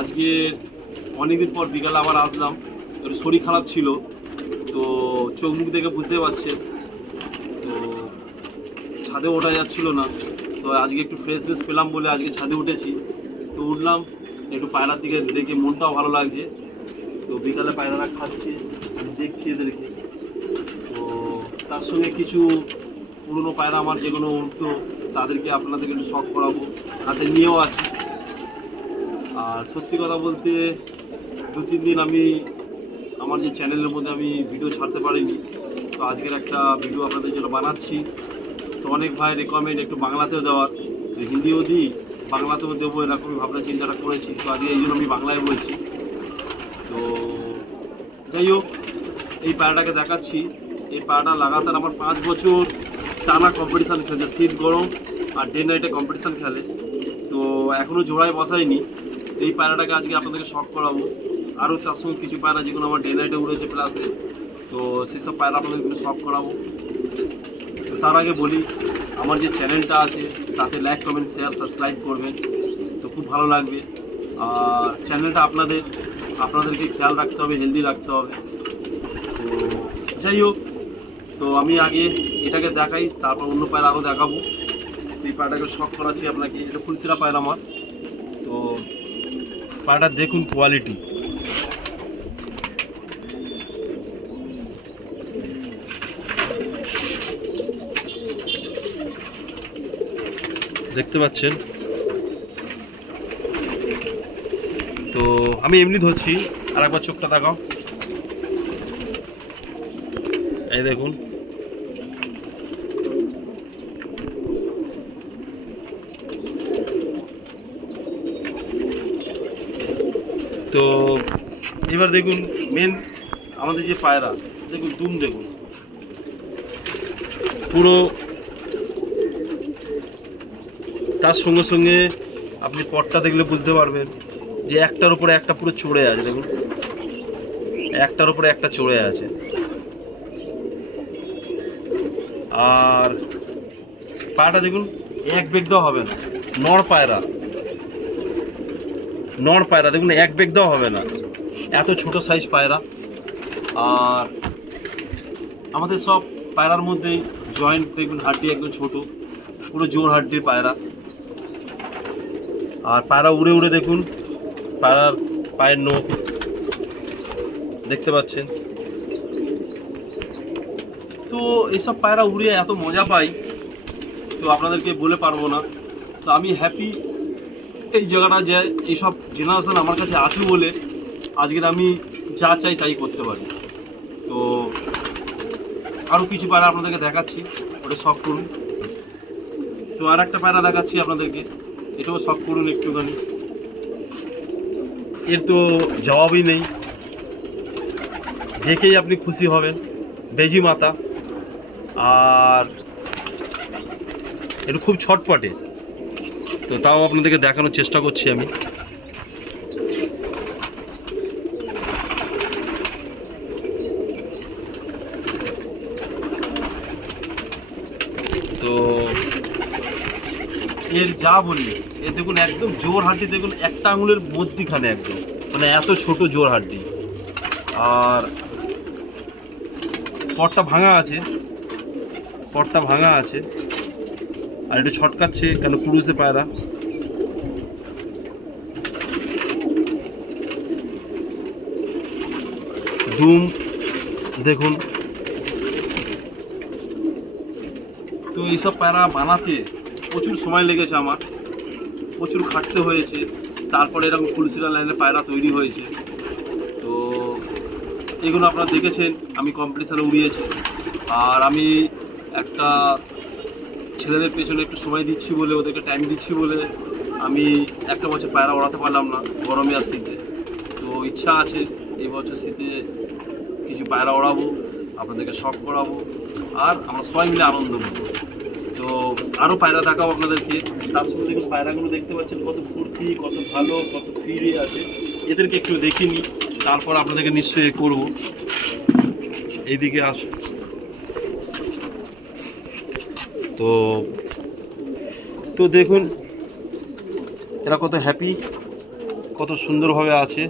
আজকে অনেকদিন পর বিকালে আবার আসলাম। একটু শরীর খারাপ ছিল। তো চোখ মুখ দেখে বুঝতে পারছেন তো ছাদে ওঠা যাচ্ছিল না। তো আজকে একটু ফ্রেশ ফ্রেশ পেলাম বলে আজকে ছাদে উঠেছি। তো উঠলাম, একটু পায়রার দিকে দেখে মনটাও ভালো লাগছে। তো বিকালে পায়রারা খাচ্ছে দেখছি এদেরকে। তো তার সঙ্গে কিছু পুরনো পায়রা আমার যেগুলো উঠতো, তাদেরকে আপনাদেরকে একটু শখ করাবো। হাতে নিয়েও আছি। আর সত্যি কথা বলতে দু, তিন দিন আমি আমার যে চ্যানেলের মধ্যে আমি ভিডিও ছাড়তে পারিনি, তো আজকের একটা ভিডিও আপনাদের জন্য বানাচ্ছি। তো অনেক ভাই রেকমেন্ড একটু বাংলাতেও দেওয়ার। হিন্দিও দিই, বাংলাতেও দেবো, এরকমই ভাবনা, চিন্তাটা করেছি। তো আজকে এই জন্য আমি বাংলায় বলছি। তো যাই হোক, এই পায়রাটাকে দেখাচ্ছি। এই পায়রাটা লাগাতার আমার পাঁচ বছর টানা কম্পিটিশান খেলছে, শীত গরম আর ডে নাইটে কম্পিটিশান খেলে। তো এখনও জোড়ায় বসাইনি। এই পায়রাটাকে আজকে আপনাদেরকে শখ করাবো, আরও তার সঙ্গে কিছু পায়রা যেগুলো আমার ডে নাইটে উড়েছে ক্লাসে তো সেসব পায়রা আপনাদেরকে শখ করাবো। তো তার আগে বলি, আমার যে চ্যানেলটা আছে, তাতে লাইক কমেন্ট শেয়ার সাবস্ক্রাইব করবেন, তো খুব ভালো লাগবে। আর চ্যানেলটা আপনাদের, আপনাদেরকে খেয়াল রাখতে হবে হেলদি রাখতে হবে। তো যাই হোক, তো আমি আগে এটাকে দেখাই, তারপর অন্য পায়রা আরও দেখাবো। এই পায়রাটাকে শখ করাচ্ছি আপনাকে, এটা ফুলসিরা পায়রা আমার। পায়রাটা দেখুন কোয়ালিটি দেখতে পাচ্ছেন? তো আমি এমনি ধরছি আর একবার চোখটা দেখাও। এই দেখুন। তো এবার দেখুন মেন আমাদের যে পায়রা, দেখুন, দুম দেখুন। পুরো তার সঙ্গে সঙ্গে আপনি পটটা দেখলে বুঝতে পারবেন যে একটার উপরে একটা পুরো চড়ে আছে, দেখুন। একটার উপরে একটা চড়ে আছে। আর পায়রাটা দেখুন, এক বেগ দেওয়া হবে না। নর পায়রা। নর পায়রা, দেখুন, এক বেগ দেওয়া হবে না। এত ছোট সাইজ পায়রা। আর আমাদের সব পায়রার মধ্যেই জয়েন্ট দেখুন, হাড্ডি একদম ছোট। পুরো জোর হাড্ডি পায়রা। আর পায়রা উড়ে উড়ে, দেখুন, পায়রার পায়ের নোখ। দেখতে পাচ্ছেন। তো এইসব পায়রা উড়িয়ে এত মজা পাই, তো আপনাদেরকে বলে পারব না। তো আমি হ্যাপি এই জায়গাটা যে এইসব জেনারেশন আমার কাছে আছে বলে আজকের আমি যা চাই তাই করতে পারি। তো আরও কিছু পায়রা আপনাদেরকে দেখাচ্ছি, ওটা শখ করুন। তো আর একটা পায়রা দেখাচ্ছি আপনাদেরকে, এটাও শখ করুন একটুখানি। এর তো জবাবই নেই। দেখেই আপনি খুশি হবেন, বেজি মাতা আর এটা খুব ছটপটে। তো তাও আপনাদেরকে দেখানোর চেষ্টা করছি আমি। তো এর যা বললি, এ দেখুন একদম জোর হাড্ডি, দেখুন একটা আঙুলের মধ্যিখানে একদম মানে এত ছোট জোর হাড্ডি। আর পটটা ভাঙা আছে, পটটা ভাঙা আছে। আর একটু ছটকাচ্ছে কেন পুরুষে পায়রা? ধুম, দেখুন। তো এইসব পায়রা বানাতে প্রচুর সময় লেগেছে আমার। প্রচুর খাটতে হয়েছে। তারপরে এরকম ফুলসিরা লাইনে পায়রা তৈরি হয়েছে। তো এগুলো আপনারা দেখেছেন, আমি কম্পিটিশানে উড়িয়েছি। আর আমি একটা ছেলেদের পেছনে একটু সময় দিচ্ছি বলে, ওদেরকে টাইম দিচ্ছি বলে আমি একটা বছর পায়রা ওড়াতে পারলাম না, গরমে আর শীতে। তো ইচ্ছা আছে এই বছর শীতে কিছু পায়রা ওড়াবো, আপনাদেরকে শখ করাবো, আর আমরা সবাই মিলে আনন্দ নেব তো আরও পায়রা দেখাবো আপনাদেরকে। তার সঙ্গে দেখুন, পায়রাগুলো দেখতে পাচ্ছেন কত ফুর্তি, কত ভালো, কত ফিরে আছে এদেরকে একটু দেখিনি তারপর আপনাদেরকে নিশ্চয়ই করব। এইদিকে আস তো তো দেখুন, এরা কত হ্যাপি কত সুন্দরভাবে আছে।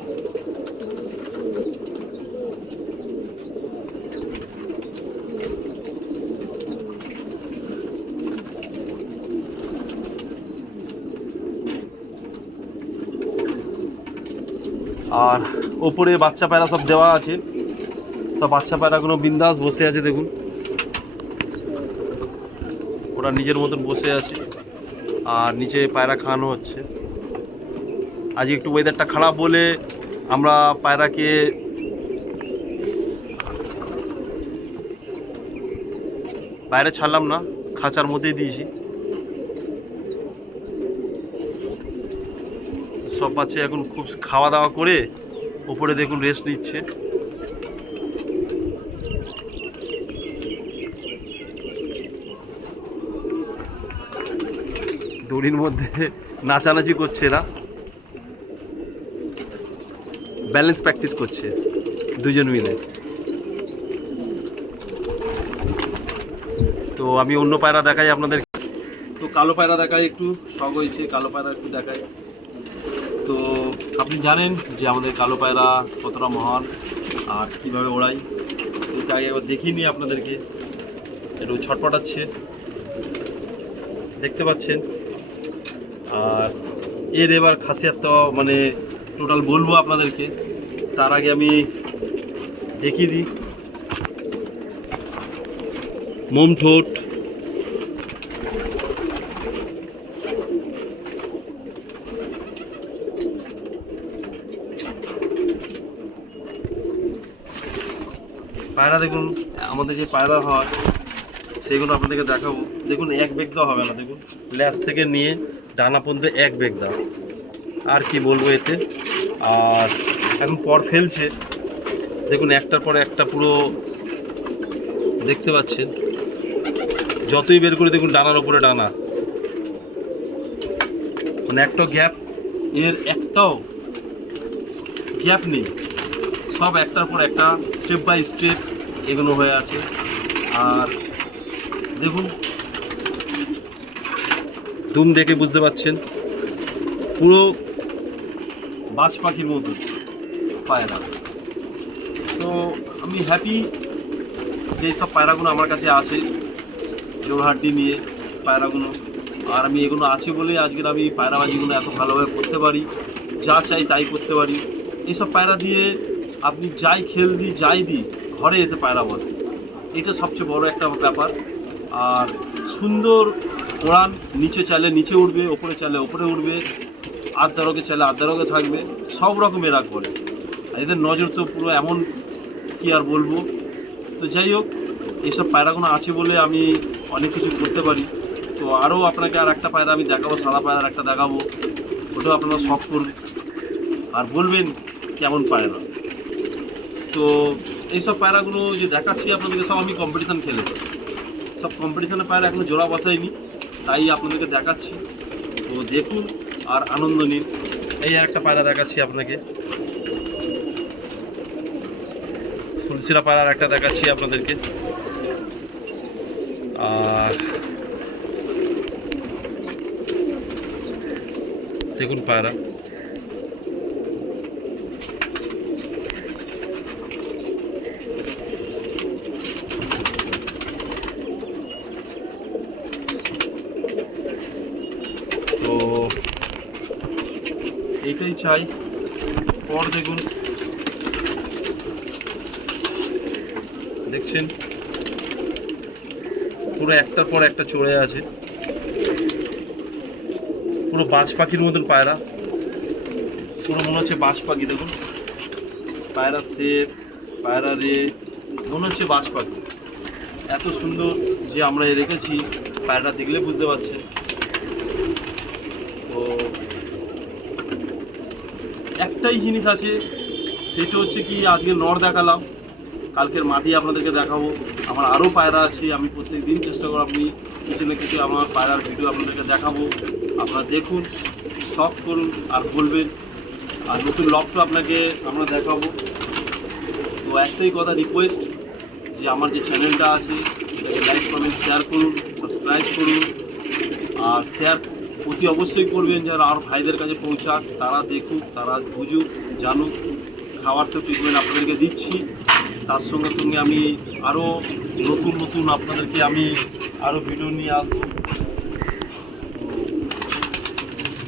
আর ওপরে বাচ্চা পায়রা সব দেওয়া আছে। সব বাচ্চা পায়রাগুলো বিন্দাস বসে আছে, দেখুন। ওরা নিজের মতন বসে আছে আর নিচে পায়রা খাওয়ানো হচ্ছে। আজ একটু ওয়েদারটা খারাপ বলে আমরা পায়রাকে বাইরে ছাড়লাম না, খাঁচার মধ্যেই দিয়েছি। সব বাচ্চা এখন খুব খাওয়া দাওয়া করে ওপরে দেখুন রেস্ট নিচ্ছে। দড়ির মধ্যে নাচানাচি করছে এরা। ব্যালেন্স প্র্যাকটিস করছে দুজন মিলে। তো আমি অন্য পায়রা দেখাই আপনাদের। তো কালো পায়রা দেখাই একটু শখ হয়েছে, কালো পায়রা একটু দেখাই। তো আপনি জানেন যে আমাদের কালো পায়রা কতটা মহান আর কীভাবে ওড়াই এটা আগে একবার দেখিয়ে নিই আপনাদেরকে। একটু ছটপটাচ্ছে। দেখতে পাচ্ছেন? আর এর এবার খাসিয়াত তো মানে টোটাল বলব আপনাদেরকে, তার আগে আমি দেখিয়ে দিই। মোম ঠোঁট। পায়রা দেখুন, আমাদের যে পায়রা হয় সেগুলো আপনাদেরকে দেখাবো। দেখুন, এক বেগ দেওয়া হবে না, দেখুন। ল্যাস থেকে নিয়ে ডানা পর্যন্ত এক বেগ দাও। আর কি বলব এতে? আর এখন পর ফেলছে। দেখুন, একটার পর একটা পুরো দেখতে পাচ্ছেন। যতই বের করে, দেখুন, ডানার ওপরে ডানা। মানে একটা গ্যাপ এর একটাও গ্যাপ নেই। সব একটার পর একটা স্টেপ বাই স্টেপ এগুলো হয়ে আছে। আর দেখুন। দুম দেখে বুঝতে পাচ্ছেন পুরো বাজ পাখির মতো পায়রা। তো আমি হ্যাপি যে সব পায়রাগুলো আমার কাছে আছে জোরহাড্ডি নিয়ে পায়রাগুলো। আর আমি এগুলো আছে বলে আজকের আমি পায়রাবাজিগুলো এত ভালোভাবে করতে পারি, যা চাই তাই করতে পারি। এইসব পায়রা দিয়ে আপনি যাই খেল দিই, যাই দিই, ঘরে এসে পায়রা বসে। এটা সবচেয়ে বড় একটা ব্যাপার। আর সুন্দর ওড়ান, নিচে চাইলে নিচে উঠবে, ওপরে চাইলে ওপরে উঠবে আর্ধারকে চাইলে আর্ধারকে থাকবে, সব রকম এরা করে এদের নজর তো পুরো এমন কি আর বলব? তো যাই হোক এইসব পায়রাগুলো আছে বলে আমি অনেক কিছু করতে পারি। তো আরও আপনাকে আর একটা পায়রা আমি দেখাবো, সাদা পায়রার একটা দেখাবো। ওটাও আপনারা শখ করবে আর বলবেন কেমন পায়রা। তো এইসব পায়রাগুলো যে দেখাচ্ছি আপনাদেরকে, সব আমি কম্পিটিশান খেলেছি সব কম্পিটিশানের পায়রা এখনও জোড়া বসাইনি তাই আপনাদেরকে দেখাচ্ছি। তো দেখুন আর আনন্দ নিন। এই একটা পায়রা দেখাচ্ছি আপনাকে। ফুলসিরা পায়রার একটা দেখাচ্ছি আপনাদেরকে। আর দেখুন পায়রা তো এইটাই চাই। পর দেখুন। দেখছেন? পুরো একটার পর একটা চড়ে আছে। পুরো বাজ পাখির মতন পায়রা। পুরো মনে হচ্ছে বাজ পাখি, দেখুন। পায়রা সেপ পায়রা রে, মনে হচ্ছে বাজ পাখি। এত সুন্দর যে আমরা রেখেছি পায়রাটা দেখলে বুঝতে পারছেন। তো একটাই জিনিস আছে, সেটা হচ্ছে কি আজকে নর দেখালাম। কালকের মাটি আপনাদেরকে দেখাবো। আমার আরও পায়রা আছে, আমি প্রত্যেক দিন চেষ্টা করব আপনি কিছু না কিছু আমার পায়রার ভিডিও আপনাদেরকে দেখাবো। আপনারা দেখুন শখ করুন আর বলবেন। আর নতুন লকটা আপনাকে আমরা দেখাবো। তো একটাই কথা রিকোয়েস্ট যে আমার যে চ্যানেলটা আছে লাইক কমেন্ট শেয়ার করুন সাবস্ক্রাইব করুন। আর শেয়ার অতি অবশ্যই করবেন যারা আর ভাইদের কাছে পৌঁছাক তারা দেখুক, তারা বুঝুক, জানুক, খাবার তো ট্রিটমেন্ট আপনাদেরকে দিচ্ছি। তার সঙ্গে সঙ্গে আমি আরও নতুন নতুন আপনাদেরকে আমি আরও ভিডিও নিয়ে আসব।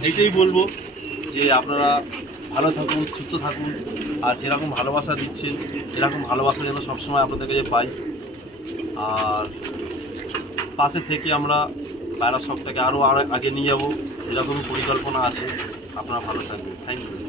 এইটাই বলব যে আপনারা ভালো থাকুন, সুস্থ থাকুন, আর যেরকম ভালোবাসা দিচ্ছেন, এরকম ভালোবাসা যেন সবসময় আপনাদের কাছে পাই। আর পাশে থেকে আমরা পায়রা সবটাকে আরও আগে নিয়ে যাব। সেরকমই পরিকল্পনা আছে। আপনারা ভালো থাকবেন। Thank you